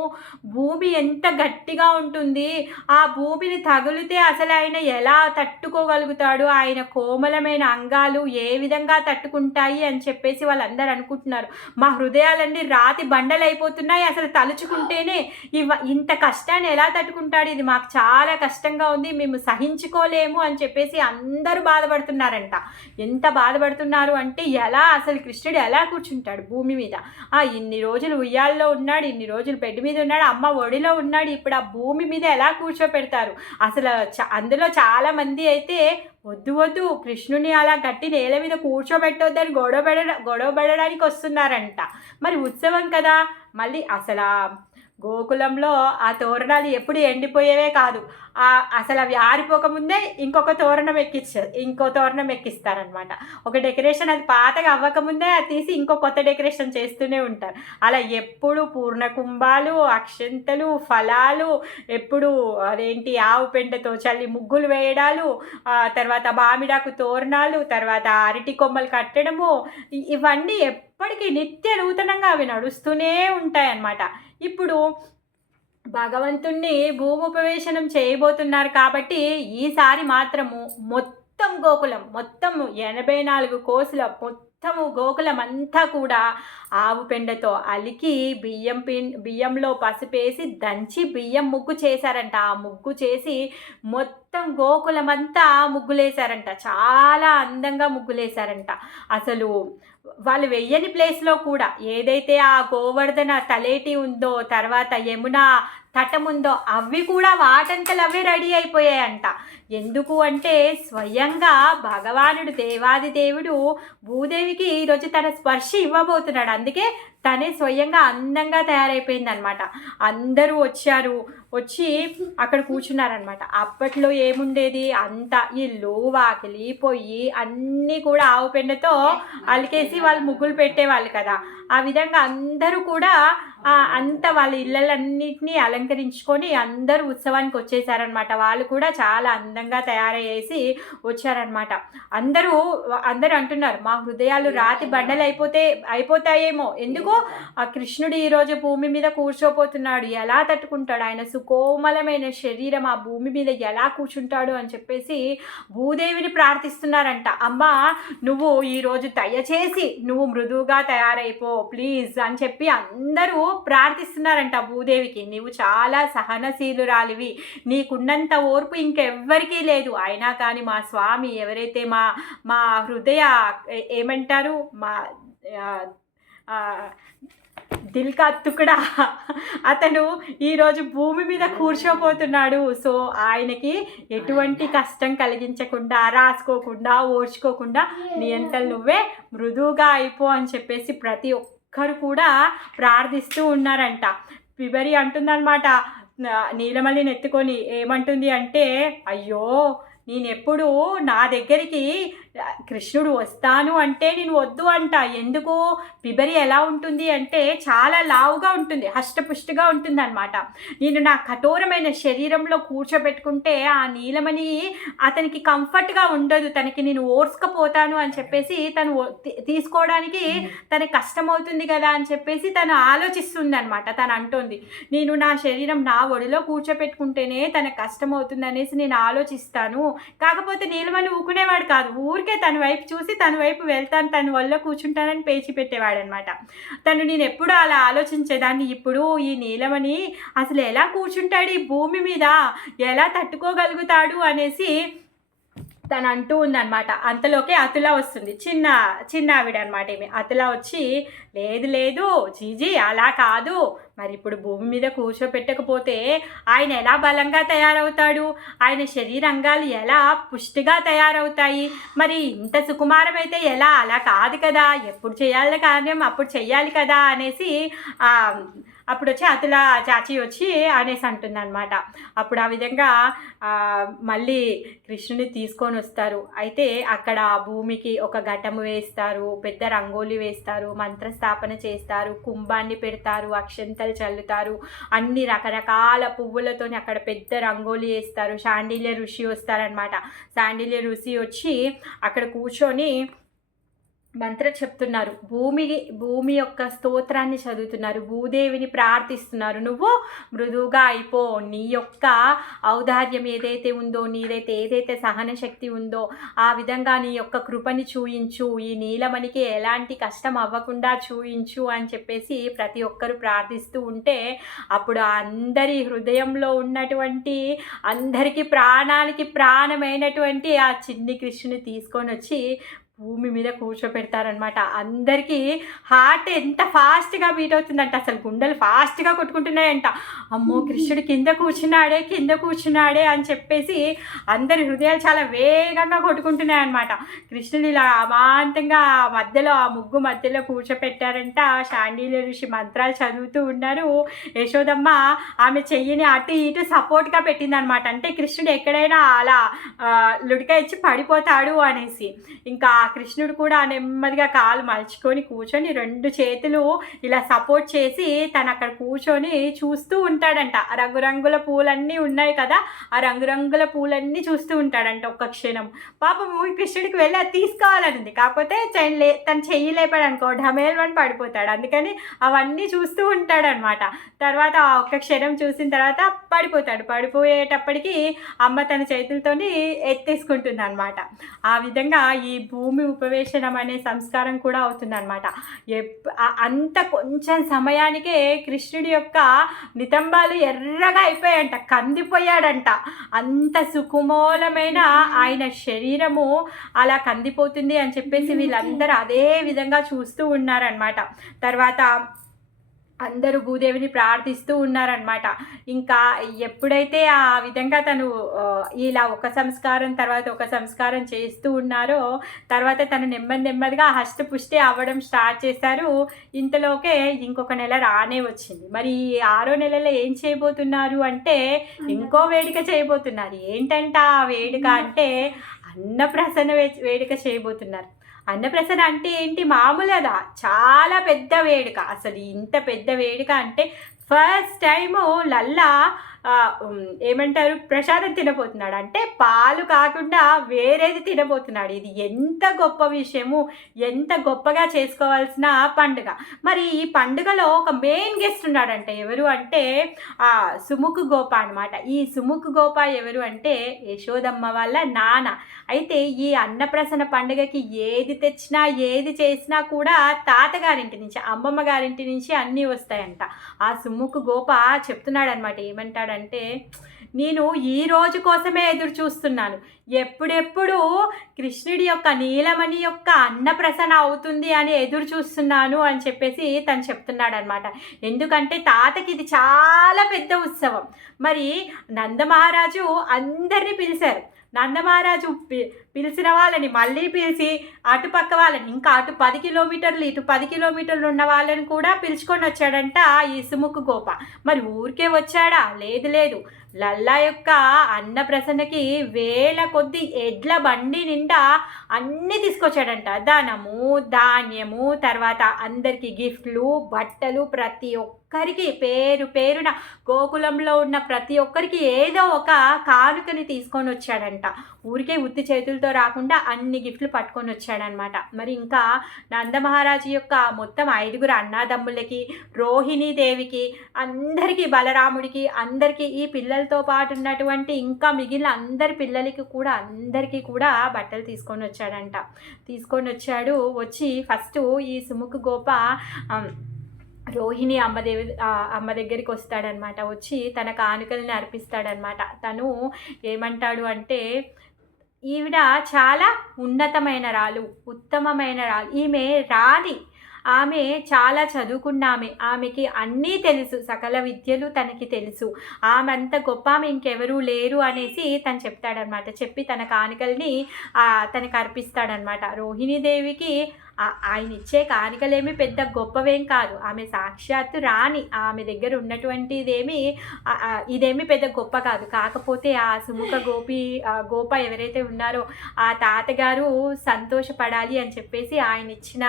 భూమి ఎంత గట్టిగా ఉంటుంది, ఆ భూమిని తగిలితే అసలు ఆయన ఎలా తట్టుకోగలుగుతాడు? ఆయన కోమలమైన అంగాలు ఏ విధంగా తట్టుకుంటాయి అని చెప్పేసి వాళ్ళందరూ అనుకుంటున్నారు. మా హృదయాలన్నీ రాతి బండలైపోతున్నాయి అసలు తలుచుకుంటేనే. ఇంత కష్టాన్ని ఎలా తట్టుకుంటాడు? ఇది మాకు చాలా కష్టంగా ఉంది, మేము సహించుకోలేము అని చెప్పేసి అందరూ బాధపడుతున్నారంట. ఎంత బాధపడుతున్నారు అంటే, ఎలా అసలు కృష్ణుడు ఎలా కూర్చుంటాడు భూమి మీద? ఇన్ని రోజులు ఉయ్యాల్లో ఉన్నాడు, ఇన్ని రోజులు బెడ్ మీద ఉన్నాడు, అమ్మ ఒడిలో ఉన్నాడు, ఇప్పుడు ఆ భూమి మీద ఎలా కూర్చోపెడతారు? అసలు అందులో చాలా మంది అయితే వద్దు కృష్ణుని అలా గట్టి నేల మీద కూర్చోబెట్టొద్దని గొడవ పడడానికి వస్తున్నారంట. మరి ఉత్సవం కదా, మళ్ళీ అసలు గోకులంలో ఆ తోరణాలు ఎప్పుడు ఎండిపోయేవే కాదు, అసలు అవి ఆరిపోకముందే ఇంకో తోరణం ఎక్కిస్తారనమాట. ఒక డెకరేషన్ అది పాతగా అవ్వకముందే అది తీసి ఇంకో కొత్త డెకరేషన్ చేస్తూనే ఉంటారు. అలా ఎప్పుడు పూర్ణ కుంభాలు, అక్షంతలు, ఫలాలు, ఎప్పుడు అదేంటి ఆవు పెండతో చల్లి ముగ్గులు వేయడాలు, తర్వాత మామిడాకు తోరణాలు, తర్వాత అరటి కొమ్మలు కట్టడము, ఇవన్నీ ఎప్పటికీ నిత్య నూతనంగా అవి నడుస్తూనే ఉంటాయన్నమాట. ఇప్పుడు భగవంతుణ్ణి భూముపవేశనం చేయబోతున్నారు కాబట్టి ఈసారి మాత్రము మొత్తం గోకులం, మొత్తం 84 కోసుల మొత్తము గోకులం అంతా కూడా ఆవు పెండతో అలికి బియ్యంలో పసుపేసి దంచి బియ్యం ముగ్గు చేశారంట. ఆ ముగ్గు చేసి మొత్తం గోకులమంతా ముగ్గులేశారంట. చాలా అందంగా ముగ్గులేశారంట. అసలు వాళ్ళు వెయ్యని ప్లేస్లో కూడా ఏదైతే ఆ గోవర్ధన తలేటి ఉందో, తర్వాత యమున తటం ఉందో, అవి కూడా వాటంతలు అవే రెడీ అయిపోయాయంట. ఎందుకు అంటే స్వయంగా భగవానుడు దేవాది దేవుడు భూదేవికి ఈరోజు తన స్పర్శ ఇవ్వబోతున్నాడు. అందుకే తనే స్వయంగా అందంగా తయారైపోయిందనమాట. అందరూ వచ్చి అక్కడ కూర్చున్నారనమాట. అప్పట్లో ఏముండేది, అంతా ఇల్లు వాకిలి పొయ్యి అన్నీ కూడా ఆవు పెండతో అలికేసి వాళ్ళు ముగ్గులు పెట్టేవాళ్ళు కదా. ఆ విధంగా అందరూ కూడా అంత వాళ్ళ ఇళ్ళలన్నింటినీ అలంకరించుకొని అందరూ ఉత్సవానికి వచ్చేసారనమాట. వాళ్ళు కూడా చాలా అందంగా తయారయ్యేసి వచ్చారనమాట. అందరూ అంటున్నారు, మా హృదయాలు రాతి బండలు అయిపోతాయేమో, ఎందుకో ఆ కృష్ణుడు ఈరోజు భూమి మీద కూర్చోపోతున్నాడు, ఎలా తట్టుకుంటాడు, ఆయన సుకోమలమైన శరీరం ఆ భూమి మీద ఎలా కూర్చుంటాడు అని చెప్పేసి భూదేవిని ప్రార్థిస్తున్నారంట. అమ్మ నువ్వు ఈరోజు దయచేసి నువ్వు మృదువుగా తయారైపో ప్లీజ్ అని చెప్పి అందరూ ప్రార్థిస్తున్నారంట భూదేవికి. నీవు చాలా సహనశీలురాలివి, నీకున్నంత ఓర్పు ఇంకెవ్వరికీ లేదు. అయినా కానీ మా స్వామి ఎవరైతే మా హృదయ ఏమంటారు, మా దిల్కా తుకడా అతను ఈరోజు భూమి మీద కూర్చోపోతున్నాడు. సో ఆయనకి ఎటువంటి కష్టం కలిగించకుండా, రాసుకోకుండా, ఓర్చుకోకుండా నీ అంతలు నువ్వే మృదువుగా అయిపో అని చెప్పేసి ప్రతి ఒక్కరు కూడా ప్రార్థిస్తూ ఉన్నారంట. పిబరి అంటుందన్నమాట నీలమల్లిని ఎత్తుకొని, ఏమంటుంది అంటే, అయ్యో నేనెప్పుడు నా దగ్గరికి కృష్ణుడు వస్తాను అంటే నేను వద్దు అంట. ఎందుకు, పిబరి ఎలా ఉంటుంది అంటే చాలా లావుగా ఉంటుంది, హష్టపుష్టిగా ఉంటుంది అనమాట. నేను నా కఠోరమైన శరీరంలో కూర్చోబెట్టుకుంటే ఆ నీలమణి అతనికి కంఫర్ట్గా ఉండదు, తనకి నేను ఓర్చుకపోతాను అని చెప్పేసి తను తీసుకోవడానికి తనకి కష్టమవుతుంది కదా అని చెప్పేసి తను ఆలోచిస్తుంది అనమాట. తను అంటుంది, నేను నా శరీరం నా ఒడిలో కూర్చోబెట్టుకుంటేనే తనకు కష్టమవుతుంది అనేసి నేను ఆలోచిస్తాను. కాకపోతే నీలమణి ఊకునేవాడు కాదు, ఊరికే తన వైపు చూసి తన వైపు వెళ్తాను, తన వల్ల కూర్చుంటానని పేచి పెట్టేవాడు అనమాట. నేను ఎప్పుడు అలా ఆలోచించేదాన్ని. ఇప్పుడు ఈ నీలమణి అసలు ఎలా కూర్చుంటాడు ఈ భూమి మీద, ఎలా తట్టుకోగలుగుతాడు అనేసి తను అంటూ ఉందన్నమాట. అంతలోకే అతుల వస్తుంది, చిన్న ఆవిడ అనమాట. ఏమి అతుల వచ్చి, లేదు జీజీ అలా కాదు, మరి ఇప్పుడు భూమి మీద కూర్చోపెట్టకపోతే ఆయన ఎలా బలంగా తయారవుతాడు, ఆయన శరీరంగాలు ఎలా పుష్టిగా తయారవుతాయి, మరి ఇంత సుకుమారమైతే ఎలా, అలా కాదు కదా, ఎప్పుడు చేయాలి కార్యం అప్పుడు చెయ్యాలి కదా అనేసి అప్పుడు వచ్చి అతుల చాచి వచ్చి అనేసి అంటుందన్నమాట. అప్పుడు ఆ విధంగా మళ్ళీ కృష్ణుని తీసుకొని వస్తారు. అయితే అక్కడ భూమికి ఒక ఘటము వేస్తారు, పెద్ద రంగోలి వేస్తారు, మంత్రస్థాపన చేస్తారు, కుంభాన్ని పెడతారు, అక్షంతలు చల్లుతారు, అన్ని రకరకాల పువ్వులతోని అక్కడ పెద్ద రంగోలి వేస్తారు. శాండిల్య ఋషి వస్తారనమాట. శాండిల్య ఋషి వచ్చి అక్కడ కూర్చొని మంత్రం చెప్తున్నారు, భూమి యొక్క స్తోత్రాన్ని చదువుతున్నారు, భూదేవిని ప్రార్థిస్తున్నారు. నువ్వు మృదువుగా అయిపో, నీ యొక్క ఔదార్యం ఏదైతే ఉందో, ఏదైతే సహన శక్తి ఉందో ఆ విధంగా నీ యొక్క కృపని చూయించు, ఈ నీలమణికి ఎలాంటి కష్టం అవ్వకుండా చూయించు అని చెప్పేసి ప్రతి ఒక్కరు ప్రార్థిస్తూ ఉంటే అప్పుడు అందరి హృదయంలో ఉన్నటువంటి, అందరికీ ప్రాణానికి ప్రాణమైనటువంటి ఆ చిన్ని కృష్ణుని తీసుకొని వచ్చి భూమి మీద కూర్చోపెడతారనమాట. అందరికీ హార్ట్ ఎంత ఫాస్ట్గా బీట్ అవుతుందంట, అసలు గుండెలు ఫాస్ట్గా కొట్టుకుంటున్నాయంట. అమ్మో కృష్ణుడు కింద కూర్చున్నాడే అని చెప్పేసి అందరి హృదయాలు చాలా వేగంగా కొట్టుకుంటున్నాయి అనమాట. కృష్ణుడు ఇలా అమాంతంగా మధ్యలో, ఆ ముగ్గు మధ్యలో కూర్చోపెట్టారంట. శాండిల్య ఋషి మంత్రాలు చదువుతూ ఉన్నారు. యశోదమ్మ ఆమె చెయ్యిని అటు ఇటు సపోర్ట్గా పెట్టిందనమాట. అంటే కృష్ణుడు ఎక్కడైనా అలా లుడిక ఇచ్చి పడిపోతాడు అనేసి. ఇంకా కృష్ణుడు కూడా నెమ్మదిగా కాలు మలుచుకొని కూర్చొని 2 చేతులు ఇలా సపోర్ట్ చేసి తను అక్కడ కూర్చొని చూస్తూ ఉంటాడంట. రంగురంగుల పూలన్నీ ఉన్నాయి కదా, ఆ రంగురంగుల పూలన్నీ చూస్తూ ఉంటాడంట ఒక్క క్షణం. పాపం కృష్ణుడికి వెళ్ళి అది తీసుకోవాలనుంది, కాకపోతే తను చెయ్యి లేపాడు అనుకో ఢమేల్మని పడిపోతాడు. అందుకని అవన్నీ చూస్తూ ఉంటాడనమాట. తర్వాత ఒక్క క్షణం చూసిన తర్వాత పడిపోతాడు. పడిపోయేటప్పటికి అమ్మ తన చేతులతోని ఎత్తేసుకుంటుంది అనమాట. ఆ విధంగా ఈ భూమి ఉపవేశనం అనే సంస్కారం కూడా అవుతుందన్నమాట. అంత కొంచెం సమయానికే కృష్ణుడి యొక్క నితంబాలు ఎర్రగా అయిపోయాయంట, కందిపోయాడంట. అంత సుకుమూలమైన ఆయన శరీరము అలా కందిపోతుంది అని చెప్పేసి వీళ్ళందరూ అదే విధంగా చూస్తూ ఉన్నారనమాట. తర్వాత అందరూ భూదేవిని ప్రార్థిస్తూ ఉన్నారనమాట. ఇంకా ఎప్పుడైతే ఆ విధంగా తను ఇలా ఒక సంస్కారం తర్వాత ఒక సంస్కారం చేస్తూ ఉన్నారో తర్వాత తను నెమ్మదిగా హస్తపుష్టి అవ్వడం స్టార్ట్ చేశారు. ఇంతలోకే ఇంకొక నెల రానే వచ్చింది. మరి 6వ నెలలో ఏం చేయబోతున్నారు అంటే ఇంకో వేడుక చేయబోతున్నారు. ఏంటంట ఆ వేడుక అంటే అన్నప్రాసన వేడుక చేయబోతున్నారు. అన్నప్రాసన అంటే ఏంటి, మామూలుగా చాలా పెద్ద వేడుక. అసలు ఇంత పెద్ద వేడుక అంటే ఫస్ట్ టైము లల్లా ఏమంటారు ప్రసాదం తినబోతున్నాడు. అంటే పాలు కాకుండా వేరేది తినబోతున్నాడు. ఇది ఎంత గొప్ప విషయము, ఎంత గొప్పగా చేసుకోవాల్సిన పండుగ. మరి ఈ పండుగలో ఒక మెయిన్ గెస్ట్ ఉన్నాడంట. ఎవరు అంటే సుముఖ గోప అనమాట. ఈ సుముఖ గోప ఎవరు అంటే యశోదమ్మ వాళ్ళ నాన్న. అయితే ఈ అన్నప్రాసన పండుగకి ఏది తెచ్చినా ఏది చేసినా కూడా తాతగారింటి నుంచి, అమ్మమ్మ గారింటి నుంచి అన్నీ వస్తాయంట. ఆ సుముఖ గోప చెప్తున్నాడు అనమాట. ఏమంటాడంటే నేను ఈ రోజు కోసమే ఎదురు చూస్తున్నాను, ఎప్పుడెప్పుడు కృష్ణుడి యొక్క నీలమణి యొక్క అన్నప్రాసన అవుతుంది అని ఎదురు చూస్తున్నాను అని చెప్పేసి తను చెప్తున్నాడు అనమాట. ఎందుకంటే తాతకి ఇది చాలా పెద్ద ఉత్సవం. మరి నందమహారాజు అందరినీ పిలిచారు. నందమహారాజు పిలిచిన వాళ్ళని మళ్ళీ పిలిచి అటుపక్క వాళ్ళని, ఇంకా అటు 10 కిలోమీటర్లు ఇటు 10 కిలోమీటర్లు ఉన్న వాళ్ళని కూడా పిలుచుకొని వచ్చాడంట ఈ సుముఖ గోప. మరి ఊరికే వచ్చాడా? లేదు. లల్లా యొక్క అన్నప్రాసనకి వేల కొద్ది ఎడ్ల బండి నిండా అన్నీ తీసుకొచ్చాడంట. ధనము, ధాన్యము, తర్వాత అందరికీ గిఫ్ట్లు, బట్టలు, ప్రతి ఒక్కరికి పేరున గోకులంలో ఉన్న ప్రతి ఒక్కరికి ఏదో ఒక కానుకని తీసుకొని వచ్చాడంట. ఊరికే ఉత్తి చేతులతో రాకుండా అన్ని గిఫ్ట్లు పట్టుకొని వచ్చాడనమాట. మరి ఇంకా నందమహారాజు యొక్క మొత్తం 5 అన్నాదమ్ములకి, రోహిణీదేవికి, అందరికీ, బలరాముడికి, అందరికీ, ఈ పిల్లలతో పాటు ఉన్నటువంటి ఇంకా మిగిలిన అందరి పిల్లలకి కూడా అందరికీ కూడా బట్టలు తీసుకొని వచ్చాడు. వచ్చి ఫస్ట్ ఈ సుముఖ గోప రోహిణి అమ్మ దగ్గరికి వస్తాడనమాట. వచ్చి తన కానుకల్ని అర్పిస్తాడనమాట. తను ఏమంటాడు అంటే ఈవిడ చాలా ఉన్నతమైన రాలు, ఉత్తమమైన రాలు, ఈమె రాణి, ఆమె చాలా చదువుకున్న ఆమెకి అన్నీ తెలుసు, సకల విద్యలు తనకి తెలుసు, ఆమె అంత గొప్ప ఆమె ఇంకెవరూ లేరు అనేసి తను చెప్తాడనమాట. చెప్పి తన కానుకల్ని తనకు అర్పిస్తాడనమాట. రోహిణీదేవికి ఆయన ఇచ్చే కానుకలేమి పెద్ద గొప్పవేం కాదు, ఆమె సాక్షాత్తు రాణి, ఆమె దగ్గర ఉన్నటువంటి ఇదేమి పెద్ద గొప్ప కాదు. కాకపోతే ఆ సుముఖ గోప ఎవరైతే ఉన్నారో ఆ తాతగారు సంతోషపడాలి అని చెప్పేసి ఆయన ఇచ్చిన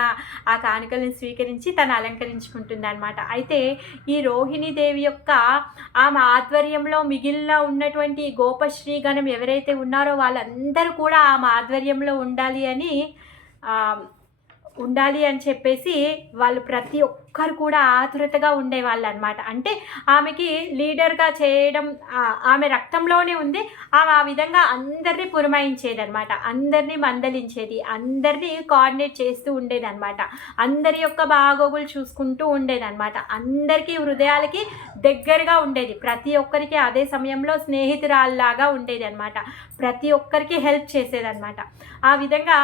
ఆ కానుకలను స్వీకరించి తను అలంకరించుకుంటుంది అనమాట. అయితే ఈ రోహిణీదేవి యొక్క ఆమె ఆధ్వర్యంలో మిగిలిన ఉన్నటువంటి గోపశ్రీగణం ఎవరైతే ఉన్నారో వాళ్ళందరూ కూడా ఆమె ఆధ్వర్యంలో ఉండాలి అని ఉండాలి అని చెప్పేసి వాళ్ళు ప్రతి ఒక్కరు కూడా ఆతురతగా ఉండేవాళ్ళు అనమాట. అంటే ఆమెకి లీడర్గా చేయడం ఆమె రక్తంలోనే ఉంది. ఆమె ఆ విధంగా అందరినీ పురమాయించేది అనమాట, అందరినీ మందలించేది, అందరినీ కోఆర్డినేట్ చేస్తూ ఉండేది అనమాట, అందరి యొక్క బాగోగులు చూసుకుంటూ ఉండేది అనమాట, అందరికీ హృదయాలకి దగ్గరగా ఉండేది, ప్రతి ఒక్కరికి అదే సమయంలో స్నేహితురాల్లాగా ఉండేది అనమాట, ప్రతి ఒక్కరికి హెల్ప్ చేసేదన్నమాట. ఆ విధంగా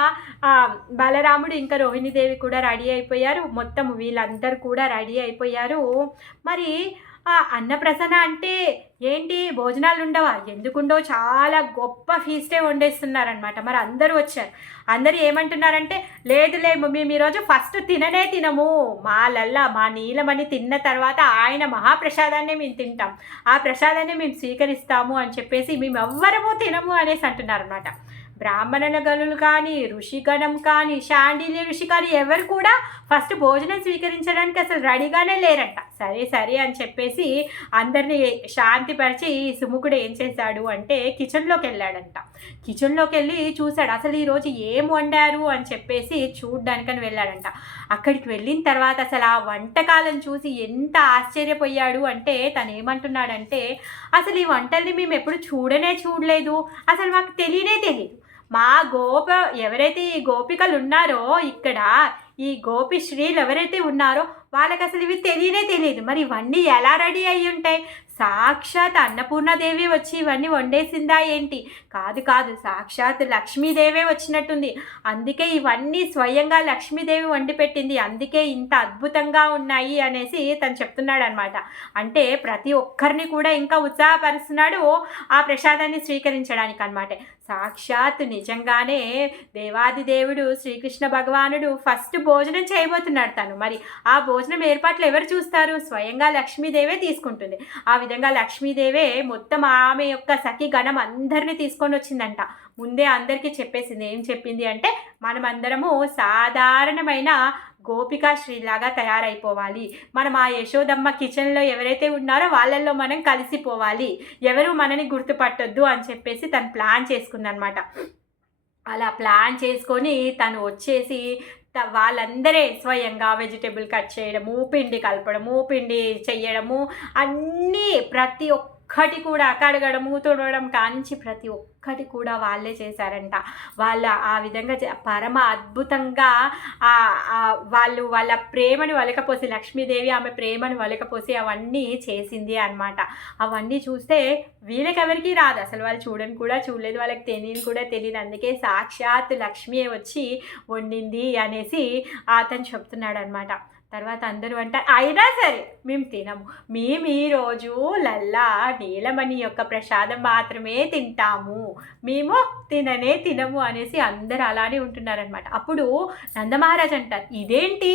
బలరాముడు ఇంకా రోహిణీదేవి కూడా రెడీ అయిపోయారు, మొత్తం వీళ్ళందరూ కూడా రెడీ అయిపోయారు. మరి అన్నప్రసన్న అంటే ఏంటి, భోజనాలు ఉండవా? ఎందుకుండవు, చాలా గొప్ప ఫీస్టే వండేస్తున్నారనమాట. మరి అందరూ వచ్చారు, అందరూ ఏమంటున్నారంటే లేదు మేము ఈరోజు ఫస్ట్ తినము, మా నీలమణి తిన్న తర్వాత ఆయన మహాప్రసాదాన్ని మేము తింటాం, ఆ ప్రసాదాన్ని మేము స్వీకరిస్తాము అని చెప్పేసి మేము ఎవ్వరము తినము అనేసి అంటున్నారనమాట. బ్రాహ్మణుల గనులు కానీ, ఋషిగణం కానీ, శాండిల్య ఋషి కానీ ఎవరు కూడా ఫస్ట్ భోజనం స్వీకరించడానికి అసలు రెడీగానే లేరంట. సరే అని చెప్పేసి అందరినీ శాంతిపరిచి సుముఖుడు ఏం చేశాడు అంటే కిచెన్లోకి వెళ్ళాడంట. కిచెన్లోకి వెళ్ళి చూశాడు, అసలు ఈరోజు ఏం వండారు అని చెప్పేసి చూడ్డానికని వెళ్ళాడంట. అక్కడికి వెళ్ళిన తర్వాత అసలు ఆ వంటకాలను చూసి ఎంత ఆశ్చర్యపోయాడు అంటే తను ఏమంటున్నాడంటే, అసలు ఈ వంటల్ని మేము ఎప్పుడు చూడలేదు, అసలు మాకు తెలియదు. మా ఎవరైతే ఈ గోపికలు ఉన్నారో ఇక్కడ, ఈ గోపిశ్రీలు ఎవరైతే ఉన్నారో వాళ్ళకి అసలు ఇవి తెలియదు. మరి ఇవన్నీ ఎలా రెడీ అయ్యి ఉంటాయి? సాక్షాత్ అన్నపూర్ణదేవి వచ్చి ఇవన్నీ వండేసిందా ఏంటి? కాదు, సాక్షాత్ లక్ష్మీదేవే వచ్చినట్టుంది. అందుకే ఇవన్నీ స్వయంగా లక్ష్మీదేవి వండి పెట్టింది, అందుకే ఇంత అద్భుతంగా ఉన్నాయి అనేసి తను చెప్తున్నాడు అనమాట. అంటే ప్రతి ఒక్కరిని కూడా ఇంకా ఉత్సాహపరుస్తున్నాడు ఆ ప్రసాదాన్ని స్వీకరించడానికి అనమాట. సాక్షాత్ నిజంగానే దేవాది దేవుడు శ్రీకృష్ణ భగవానుడు ఫస్ట్ భోజనం చేయబోతున్నాడు తను. మరి ఆ భోజనం ఏర్పాట్లు ఎవరు చూస్తారు? స్వయంగా లక్ష్మీదేవే తీసుకుంటుంది. ఆ విధంగా లక్ష్మీదేవే మొత్తం ఆమె యొక్క సఖి గణం అందరినీ తీసుకొని వచ్చిందంట. ముందే అందరికీ చెప్పేసింది. ఏం చెప్పింది అంటే, మనమందరము సాధారణమైన గోపికా శ్రీలాగా తయారైపోవాలి, మనం ఆ యశోదమ్మ కిచెన్లో ఎవరైతే ఉన్నారో వాళ్ళల్లో మనం కలిసిపోవాలి, ఎవరు మనని గుర్తుపట్టొద్దు అని చెప్పేసి తను ప్లాన్ చేసుకుందనమాట. అలా ప్లాన్ చేసుకొని తను వచ్చేసి వాళ్ళందరే స్వయంగా వెజిటేబుల్ కట్ చేయడము, పిండి కలపడము, పిండి చెయ్యడము, అన్నీ ప్రతి ఒక్కటి కూడా కడగడము, తుడవడం కానించి ప్రతి ఒక్కటి కూడా వాళ్ళే చేశారంట. వాళ్ళ ఆ విధంగా పరమ అద్భుతంగా వాళ్ళు వాళ్ళ ప్రేమను వలకపోసి, లక్ష్మీదేవి ఆమె ప్రేమను వలకపోసి అవన్నీ చేసింది అనమాట. అవన్నీ చూస్తే వీళ్ళకెవరికి రాదు, అసలు వాళ్ళు చూడని కూడా చూడలేదు, వాళ్ళకి తెలియని కూడా తెలియదు. అందుకే సాక్షాత్ లక్ష్మీ వచ్చి వండింది అనేసి అతను చెప్తున్నాడు అనమాట. తర్వాత అందరూ అంటారు, అయినా సరే మేము తినము, మేము ఈరోజు లల్లా నీలమణి యొక్క ప్రసాదం మాత్రమే తింటాము, మేము తినము అనేసి అందరూ అలానే ఉంటున్నారనమాట. అప్పుడు నందమహారాజ్ అంటారు, ఇదేంటి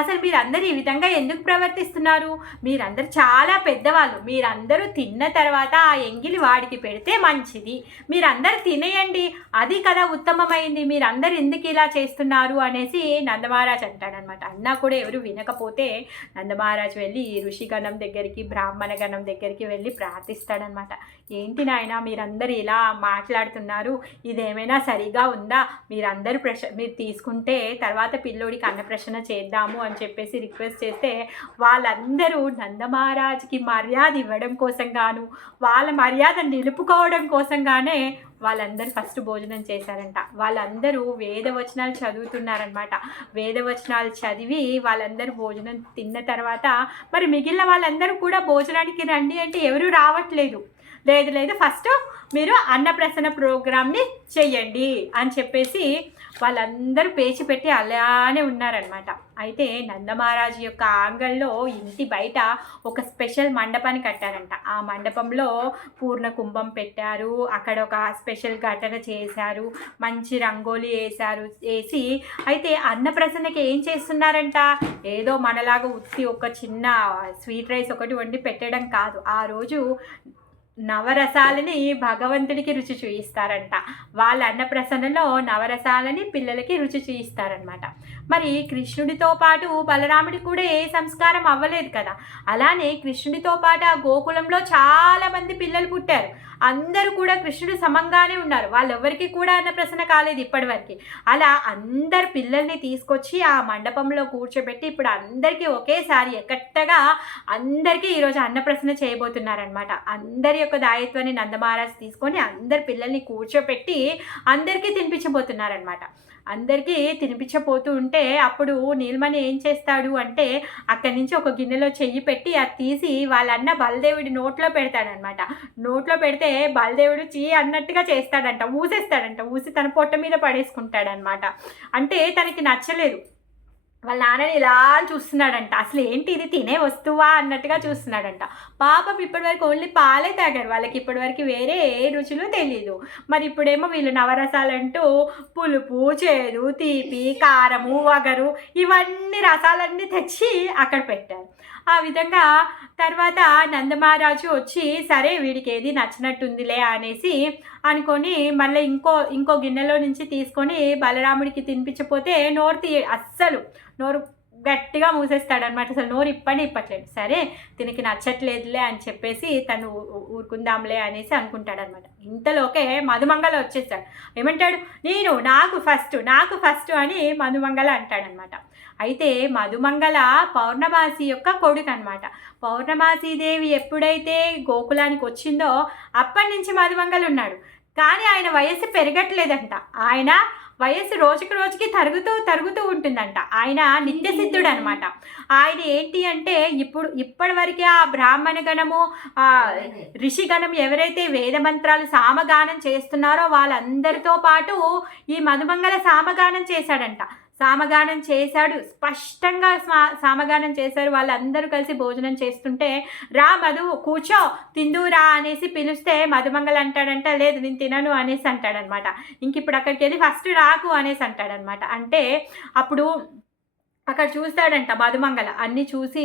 అసలు మీరందరూ ఈ విధంగా ఎందుకు ప్రవర్తిస్తున్నారు? మీరందరూ చాలా పెద్దవాళ్ళు, మీరందరూ తిన్న తర్వాత ఆ ఎంగిలి వాడికి పెడితే మంచిది, మీరందరూ తినేయండి, అది కదా ఉత్తమమైంది, మీరందరూ ఎందుకు ఇలా చేస్తున్నారు అనేసి నందమహారాజ్ అంటాడనమాట. అన్నా కూడా ఎవరు వినకపోతే నందమహారాజ్ వెళ్ళి ఋషిగణం దగ్గరికి, బ్రాహ్మణ గణం దగ్గరికి వెళ్ళి ప్రార్థిస్తాడనమాట. ఏంటి నాయన మీరందరూ ఇలా మాట్లాడుతున్నారు, ఇదేమైనా సరిగా ఉందా? మీరందరూ మీరు తీసుకుంటే తర్వాత పిల్లోడికి అన్నప్రసన్న చేద్దాము అని చెప్పేసి రిక్వెస్ట్ చేస్తే వాళ్ళందరూ నందమహారాజ్కి మర్యాద ఇవ్వడం కోసం గాను, వాళ్ళ మర్యాద నిలుపుకోవడం కోసంగానే వాళ్ళందరూ ఫస్ట్ భోజనం చేశారంట. వాళ్ళందరూ వేదవచనాలు చదువుతున్నారనమాట. వేదవచనాలు చదివి వాళ్ళందరూ భోజనం తిన్న తర్వాత మరి మిగిలిన వాళ్ళందరూ కూడా భోజనానికి రండి అంటే ఎవరు రావట్లేదు. లేదు ఫస్ట్ మీరు అన్నప్రసన్న ప్రోగ్రామ్ని చెయ్యండి అని చెప్పేసి వాళ్ళందరూ పేచి పెట్టి అలానే ఉన్నారనమాట. అయితే నందమహారాజు యొక్క ఆంగల్లో ఇంటి బయట ఒక స్పెషల్ మండపాన్ని కట్టారంట. ఆ మండపంలో పూర్ణ కుంభం పెట్టారు, అక్కడ ఒక స్పెషల్ ఘటన చేశారు, మంచి రంగోలి వేసి అయితే అన్నప్రసన్నకి ఏం చేస్తున్నారంట, ఏదో మనలాగా ఉత్తి ఒక చిన్న స్వీట్ రైస్ ఒకటి వండి పెట్టడం కాదు, ఆ రోజు నవరసాలని భగవంతుడికి రుచి చూయిస్తారంట. వాళ్ళ అన్నప్రసన్నలో నవరసాలని పిల్లలకి రుచి చూయిస్తారనమాట. మరి కృష్ణుడితో పాటు బలరాముడికి కూడా ఏ సంస్కారం అవ్వలేదు కదా. అలానే కృష్ణుడితో పాటు ఆ గోకులంలో చాలామంది పిల్లలు పుట్టారు. అందరూ కూడా కృష్ణుడు సమంగానే ఉన్నారు. వాళ్ళెవ్వరికి కూడా అన్నప్రసన్న కాలేదు ఇప్పటివరకు. అలా అందరు పిల్లల్ని తీసుకొచ్చి ఆ మండపంలో కూర్చోబెట్టి ఇప్పుడు అందరికీ ఒకేసారి ఎక్కట్టగా అందరికీ ఈరోజు అన్నప్రసన్న చేయబోతున్నారనమాట. అందరి యొక్క దాయత్వాన్ని నందమహారాజ్ తీసుకొని అందరి పిల్లల్ని కూర్చోపెట్టి అందరికీ తినిపించబోతున్నారనమాట. అందరికీ తినిపించబోతూ ఉంటే అప్పుడు నీలమణి ఏం చేస్తాడు అంటే అక్కడి నుంచి ఒక గిన్నెలో చెయ్యి పెట్టి అది తీసి వాళ్ళన్న బలదేవుడి నోట్లో పెడతాడనమాట. నోట్లో పెడితే బలదేవుడు చీ అన్నట్టుగా చేస్తాడంట, ఊసేస్తాడంట, ఊసి తన పొట్ట మీద పడేసుకుంటాడనమాట. అంటే తనకి నచ్చలేదు. వాళ్ళ నాన్నని ఇలా చూస్తున్నాడంట. అసలు ఏంటి ఇది తినే వస్తువా అన్నట్టుగా చూస్తున్నాడంట. పాపం ఇప్పటివరకు ఓన్లీ పాలే తాగారు. వాళ్ళకి ఇప్పటివరకు వేరే ఏ రుచులు తెలీదు. మరి ఇప్పుడేమో వీళ్ళు నవరసాలంటూ పులుపు, చేదు, తీపి, కారము, వగరు ఇవన్నీ రసాలన్నీ తెచ్చి అక్కడ పెట్టారు. ఆ విధంగా తర్వాత నందమహారాజు వచ్చి సరే వీడికి ఏది నచ్చినట్టుందిలే అనేసి అనుకొని మళ్ళీ ఇంకో గిన్నెలో నుంచి తీసుకొని బలరాముడికి తినిపించకపోతే అస్సలు నోరు గట్టిగా మూసేస్తాడనమాట. అసలు నోరు ఇప్పట్లేదు. సరే తినకి నచ్చట్లేదులే అని చెప్పేసి తను ఊరుకుందాంలే అనేసి అనుకుంటాడనమాట. ఇంతలోకే మధుమంగళ వచ్చేసాడు. ఏమంటాడు, నాకు ఫస్ట్ అని మధుమంగళ అంటాడనమాట. అయితే మధుమంగళ పౌర్ణమాసి యొక్క కొడుకు అనమాట. పౌర్ణమాసీదేవి ఎప్పుడైతే గోకులానికి వచ్చిందో అప్పటి నుంచి మధుమంగళ ఉన్నాడు. కానీ ఆయన వయస్సు పెరగట్లేదంట. ఆయన వయస్సు రోజుకి తరుగుతూ ఉంటుందంట. ఆయన నిత్యసిద్ధుడు అనమాట. ఆయన ఏంటి అంటే ఇప్పటివరకు ఆ బ్రాహ్మణ గణము ఋషిగణం ఎవరైతే వేదమంత్రాలు సామగానం చేస్తున్నారో వాళ్ళందరితో పాటు ఈ మధుమంగళ సామగానం చేశాడంట. సామగానం చేశాడు, స్పష్టంగా సామగానం చేశారు. వాళ్ళందరూ కలిసి భోజనం చేస్తుంటే రా మధు కూర్చో తిందురా అనేసి పిలిస్తే మధుమంగళ అంటాడంట లేదు నేను తినను అనేసి అంటాడనమాట. ఇంక ఇప్పుడు అక్కడికి వెళ్ళి ఫస్ట్ రాకు అనేసి అంటాడనమాట. అంటే అప్పుడు అక్కడ చూస్తాడంట మధుమంగళ. అన్నీ చూసి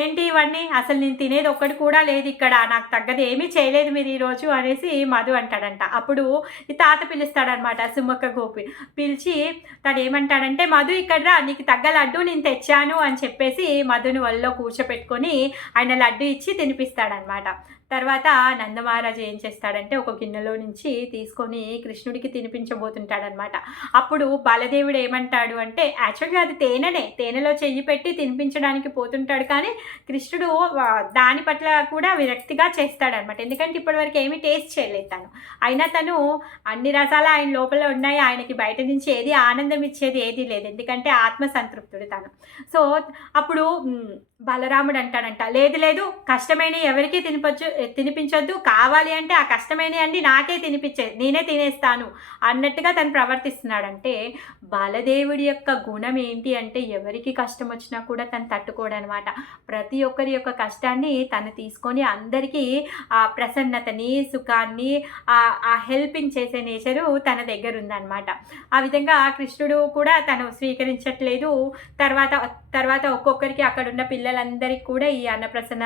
ఏంటి ఇవన్నీ, అసలు నేను తినేది ఒక్కటి కూడా లేదు ఇక్కడ, నాకు తగ్గది ఏమీ చేయలేదు మీరు ఈరోజు అనేసి మధు అంటాడంట. అప్పుడు ఈ తాత పిలుస్తాడనమాట, సుమ్మక్క గోపి పిలిచి తను ఏమంటాడంటే మధు ఇక్కడ రా, నీకు తగ్గ లడ్డు నేను తెచ్చాను అని చెప్పేసి మధుని వల్ల కూర్చోపెట్టుకొని ఆయన లడ్డు ఇచ్చి తినిపిస్తాడనమాట. తర్వాత నందమహారాజు ఏం చేస్తాడంటే ఒక గిన్నెలో నుంచి తీసుకొని కృష్ణుడికి తినిపించబోతుంటాడనమాట. అప్పుడు బలదేవుడు ఏమంటాడు అంటే యాక్చువల్గా అది తేనెలో చెయ్యి పెట్టి తినిపించడానికి పోతుంటాడు. కానీ కృష్ణుడు దాని పట్ల కూడా విరక్తిగా చేస్తాడనమాట. ఎందుకంటే ఇప్పటివరకు ఏమీ టేస్ట్ చేయలేదు తను. అయినా తను అన్ని రసాలు ఆయన లోపల ఉన్నాయి, ఆయనకి బయట నుంచి ఏది ఆనందం ఇచ్చేది ఏది లేదు. ఎందుకంటే ఆత్మసంతృప్తుడు తను. సో అప్పుడు బలరాముడు అంటాడంట లేదు కష్టమైన ఎవరికి తినిపించొద్దు, కావాలి అంటే ఆ కష్టమైన అండి నాకే నేనే తినేస్తాను అన్నట్టుగా తను ప్రవర్తిస్తున్నాడంటే బలదేవుడి యొక్క గుణం ఏంటి అంటే ఎవరికి కష్టం వచ్చినా కూడా తను తట్టుకోడనమాట. ప్రతి ఒక్కరి యొక్క కష్టాన్ని తను తీసుకొని అందరికీ ఆ ప్రసన్నతని సుఖాన్ని ఆ హెల్పింగ్ చేసే నేచరు తన దగ్గర ఉందన్నమాట. ఆ విధంగా కృష్ణుడు కూడా తను స్వీకరించట్లేదు. తర్వాత ఒక్కొక్కరికి అక్కడున్న పిల్లలందరికీ కూడా ఈ అన్నప్రసన్న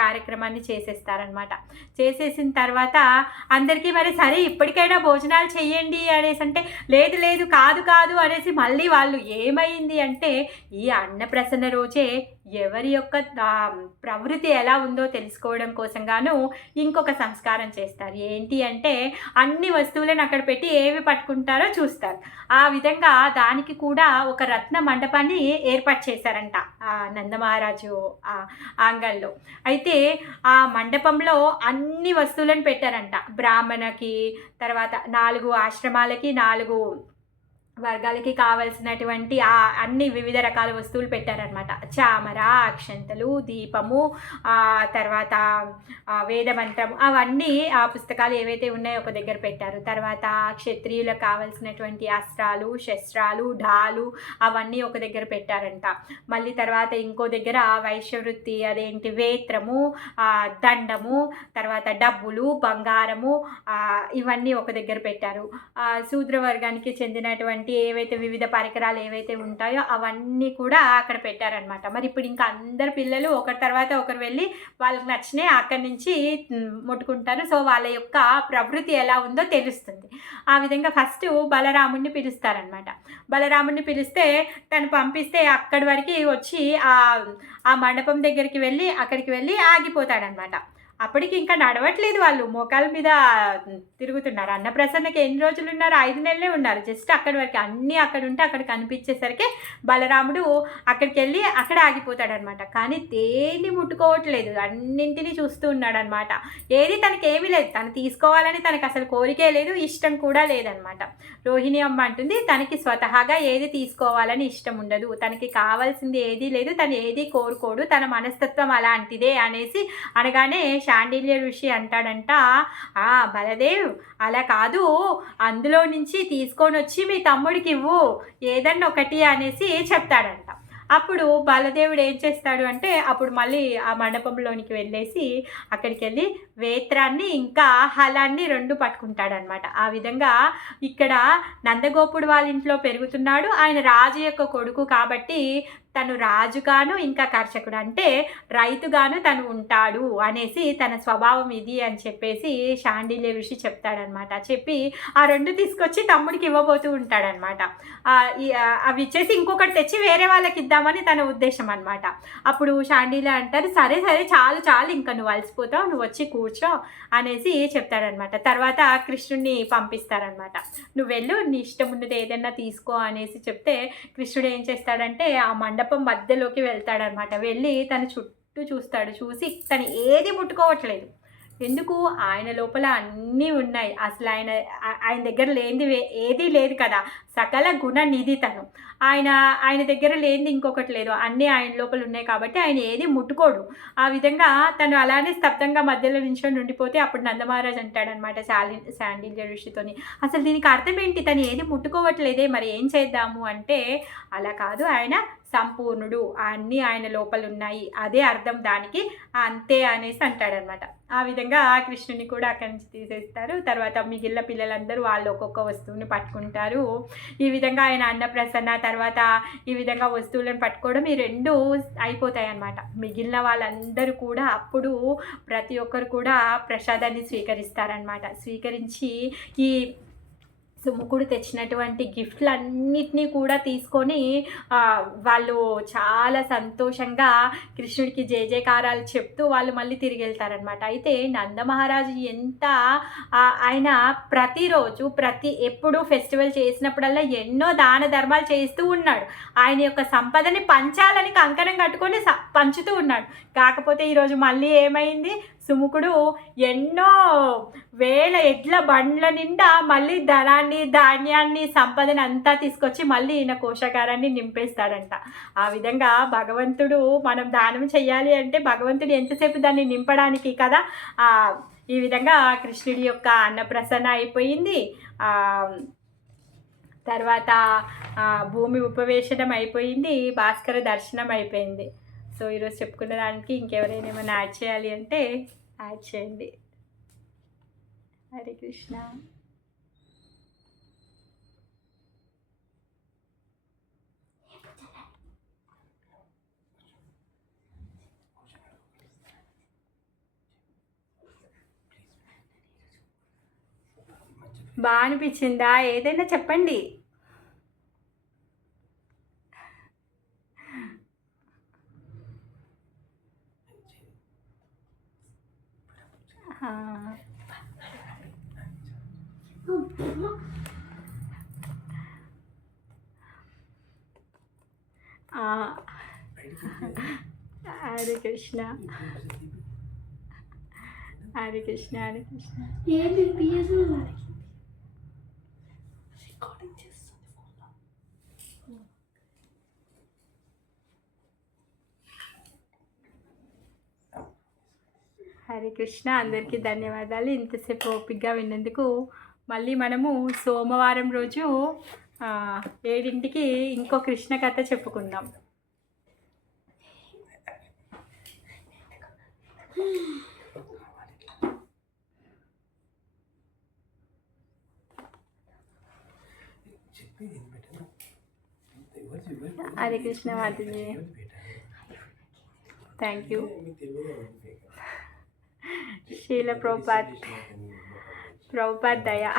కార్యక్రమాన్ని చేసేస్తారనమాట. చేసేసిన తర్వాత అందరికీ మరి సరే ఇప్పటికైనా భోజనాలు చెయ్యండి అనేసి అంటే లేదు కాదు అనేసి మళ్ళీ వాళ్ళు ఏమైంది అంటే ఈ అన్నప్రసన్న రోజే ఎవరి యొక్క ప్రవృత్తి ఎలా ఉందో తెలుసుకోవడం కోసం గాను ఇంకొక సంస్కారం చేస్తారు. ఏంటి అంటే అన్ని వస్తువులను అక్కడ పెట్టి ఏవి పట్టుకుంటారో చూస్తారు. ఆ విధంగా దానికి కూడా ఒక రత్న మండపాన్ని ఏర్పాటు చేశారంట నందమహారాజు ఆంగల్లో. అయితే ఆ మండపంలో అన్ని వస్తువులను పెట్టారంట. బ్రాహ్మణకి, తర్వాత 4 ఆశ్రమాలకి 4 వర్గాలకి కావలసినటువంటి అన్ని వివిధ రకాల వస్తువులు పెట్టారనమాట. చామర, అక్షంతలు, దీపము, తర్వాత వేదమంత్రం అవన్నీ ఆ పుస్తకాలు ఏవైతే ఉన్నాయో ఒక దగ్గర పెట్టారు. తర్వాత క్షత్రియులకు కావలసినటువంటి అస్త్రాలు, శస్త్రాలు, ఢాలు అవన్నీ ఒక దగ్గర పెట్టారంట. మళ్ళీ తర్వాత ఇంకో దగ్గర వైశ్యవృత్తి అదేంటి వేత్రము, దండము, తర్వాత డబ్బులు, బంగారము ఇవన్నీ ఒక దగ్గర పెట్టారు. శూద్ర వర్గానికి చెందినటువంటి ఇలాంటి ఏవైతే వివిధ పరికరాలు ఏవైతే ఉంటాయో అవన్నీ కూడా అక్కడ పెట్టారనమాట. మరి ఇప్పుడు ఇంకా అందరు పిల్లలు ఒకరి తర్వాత ఒకరు వెళ్ళి వాళ్ళకి నచ్చినవి అక్కడి నుంచి ముట్టుకుంటారు. సో వాళ్ళ యొక్క ప్రవృత్తి ఎలా ఉందో తెలుస్తుంది. ఆ విధంగా ఫస్ట్ బలరాముడిని పిలుస్తారనమాట. బలరాముడిని పిలిస్తే తను పంపిస్తే అక్కడి వరకు వచ్చి ఆ మండపం దగ్గరికి వెళ్ళి అక్కడికి వెళ్ళి ఆగిపోతాడనమాట. అప్పటికి ఇంకా నడవట్లేదు, వాళ్ళు మోకాల మీద తిరుగుతున్నారు. అన్నప్రసన్నకి ఎన్ని రోజులు ఉన్నారు? 5 నెలలే ఉన్నారు. జస్ట్ అక్కడి వరకు అన్నీ అక్కడ ఉంటే అక్కడ కనిపించేసరికి బలరాముడు అక్కడికి వెళ్ళి అక్కడ ఆగిపోతాడనమాట. కానీ దేన్ని ముట్టుకోవట్లేదు, అన్నింటినీ చూస్తూ ఉన్నాడనమాట. ఏది తనకి ఏమీ లేదు, తను తీసుకోవాలని తనకు అసలు కోరికే లేదు, ఇష్టం కూడా లేదనమాట. రోహిణి అమ్మ అంటుంది తనకి స్వతహాగా ఏది తీసుకోవాలని ఇష్టం ఉండదు, తనకి కావాల్సింది ఏదీ లేదు, తను ఏది కోరుకోడు, తన మనస్తత్వం అలాంటిదే అనేసి అనగానే శాండిల్య ఋషి అంటాడంట, బలదేవ్ అలా కాదు, అందులో నుంచి తీసుకొని వచ్చి మీ తమ్ముడికి ఇవ్వు ఏదన్నా ఒకటి అనేసి చెప్తాడంట. అప్పుడు బలదేవుడు ఏం చేస్తాడు అంటే అప్పుడు మళ్ళీ ఆ మండపంలోనికి వెళ్ళేసి అక్కడికి వెళ్ళి వేత్రాన్ని ఇంకా హలాన్ని 2 పట్టుకుంటాడనమాట. ఆ విధంగా ఇక్కడ నందగోపుడు వాళ్ళ ఇంట్లో పెరుగుతున్నాడు. ఆయన రాజు యొక్క కొడుకు కాబట్టి తను రాజుగాను ఇంకా కర్షకుడు అంటే రైతుగాను తను ఉంటాడు అనేసి తన స్వభావం ఇది అని చెప్పేసి శాండిల్య ఋషి చెప్తాడనమాట. చెప్పి ఆ 2 తీసుకొచ్చి తమ్ముడికి ఇవ్వబోతూ ఉంటాడనమాట. అవి ఇచ్చేసి ఇంకొకటి తెచ్చి వేరే వాళ్ళకి ఇద్దామని తన ఉద్దేశం అనమాట. అప్పుడు శాండిల్య అంటారు, సరే సరే చాలు చాలు, ఇంకా నువ్వు అలసిపోతావు, నువ్వు వచ్చి కూర్చో అనేసి చెప్తాడనమాట. తర్వాత కృష్ణుడిని పంపిస్తారనమాట. నువ్వు వెళ్ళు, నీ ఇష్టం ఉన్నది ఏదైనా తీసుకో అనేసి చెప్తే కృష్ణుడు ఏం చేస్తాడంటే ఆ మండపం మధ్యలోకి వెళ్తాడనమాట. వెళ్ళి తన చుట్టూ చూస్తాడు. చూసి తను ఏది ముట్టుకోవట్లేదు. ఎందుకు? ఆయన లోపల అన్నీ ఉన్నాయి. అసలు ఆయన దగ్గర లేనిది ఏదీ లేదు కదా, సకల గుణ నిధి తను. ఆయన దగ్గర లేనిది ఇంకొకటి లేదు, అన్నీ ఆయన లోపల ఉన్నాయి కాబట్టి ఆయన ఏది ముట్టుకోడు. ఆ విధంగా తను అలానే స్తబ్దంగా మధ్యలో నించుని ఉండిపోతే అప్పుడు నందమహారాజ్ అంటాడనమాట శాండిల్య ఋషితోని, అసలు దీనికి అర్థం ఏంటి, తను ఏది ముట్టుకోవట్లేదే, మరి ఏం చేద్దాము అంటే, అలా కాదు, ఆయన సంపూర్ణుడు, అన్నీ ఆయన లోపల ఉన్నాయి, అదే అర్థం దానికి, అంతే అనేసి అంటాడనమాట. ఆ విధంగా కృష్ణుని కూడా అక్కడి నుంచి తీసేస్తారు. తర్వాత మిగిలిన పిల్లలందరూ వాళ్ళు ఒక్కొక్క వస్తువుని పట్టుకుంటారు. ఈ విధంగా ఆయన అన్నప్రసన్న తర్వాత ఈ విధంగా వస్తువులను పట్టుకోవడం ఈ 2 అయిపోతాయి అన్నమాట. మిగిలిన వాళ్ళందరూ కూడా అప్పుడు ప్రతి ఒక్కరు కూడా ప్రసాదాన్ని స్వీకరిస్తారనమాట. స్వీకరించి ఈ సుముఖుడు తెచ్చినటువంటి గిఫ్ట్లన్నిటినీ కూడా తీసుకొని వాళ్ళు చాలా సంతోషంగా కృష్ణుడికి జయకారాలు చెప్తూ వాళ్ళు మళ్ళీ తిరిగి వెళ్తారనమాట. అయితే నందమహారాజు ఎంత ఆయన ప్రతిరోజు ఎప్పుడు ఫెస్టివల్ చేసినప్పుడల్లా ఎన్నో దాన ధర్మాలు చేస్తూ ఉన్నాడు. ఆయన యొక్క సంపదని పంచాలని కంకణం కట్టుకొని పంచుతూ ఉన్నాడు. కాకపోతే ఈరోజు మళ్ళీ ఏమైంది, సుముఖుడు ఎన్నో వేల ఎడ్ల బండ్ల నిండా మళ్ళీ ధనాన్ని ధాన్యాన్ని సంపదని అంతా తీసుకొచ్చి మళ్ళీ ఈయన కోశాగారాన్ని నింపేస్తాడంట. ఆ విధంగా భగవంతుడు మనం దానం చెయ్యాలి అంటే భగవంతుడు ఎంతసేపు దాన్ని నింపడానికి కదా. ఈ విధంగా కృష్ణుడి యొక్క అన్నప్రసన్న అయిపోయింది. తర్వాత భూమి ఉపవేశనం అయిపోయింది, భాస్కర దర్శనం అయిపోయింది. సో ఈరోజు చెప్పుకున్న దానికి ఇంకెవరైనా ఏమైనా యాడ్ చేయాలి అంటే యాడ్ చేయండి. హరే కృష్ణ. బాగా అనిపించిందా? ఏదైనా చెప్పండి. హరే కృష్ణ, హరే కృష్ణ, హరే కృష్ణ. హరే కృష్ణ. అందరికీ ధన్యవాదాలు ఇంతసేపు ఓపికగా విన్నందుకు. మళ్ళీ మనము సోమవారం రోజు 7ంటికి ఇంకో కృష్ణ కథ చెప్పుకుందాం. చెప్పి హరే కృష్ణ మాతాజీ. Thank you. శీల ప్రభుపాద్ దయా.